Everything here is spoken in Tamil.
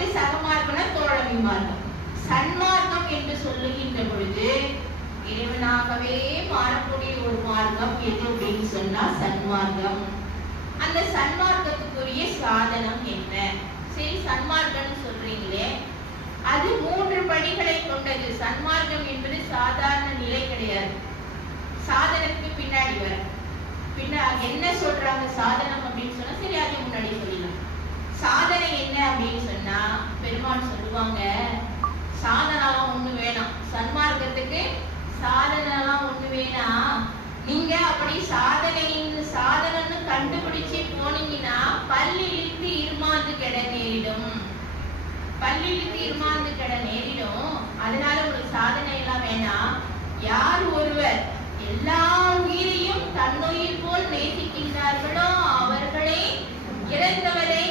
அடுத்து சகமார்க்கம் தோழமை மார்க்கம். சன்மார்க்கம் என்று சொல்லுகின்ற பொழுது இறைவனாகவே மாறக்கூடிய ஒரு மார்க்கம் எது அப்படின்னு சொன்னா சன்மார்க்கம். அந்த சன்மார்க்கத்துக்குரிய சாதனம் என்ன? சரி, சன்மார்க்கம் சொல்றீங்களே, அது 3 படிகளை கொண்டது. சன்மார்க்கம் என்பது சாதாரண நிலை கிடையாது. சாதனத்துக்கு பின்னாடி வர என்ன சொல்றாங்க சாதனம் அப்படின்னு சொன்னா, சரி அதை முன்னாடி சொல்லலாம். சாதனை என்ன அப்படின்னு சொன்னா, பெருமாள் சொல்லுவாங்க, சாதனெல்லாம் ஒண்ணு வேணாம், சன்மார்க்கத்துக்கு சாதனெல்லாம் ஒண்ணு வேணாம். நீங்க அப்படி சாதனம்னு கண்டுபிடிச்சு போனீங்கன்னா பல்லு இழுத்து இருமாந்து கெட நேரிடும். அதனால உங்களுக்கு சாதனை எல்லாம் வேணாம். யார் ஒருவர் எல்லா உயிரையும் தன்னுயிர் போல் நேசிக்கின்றார்களோ அவர்களே இறந்தவரை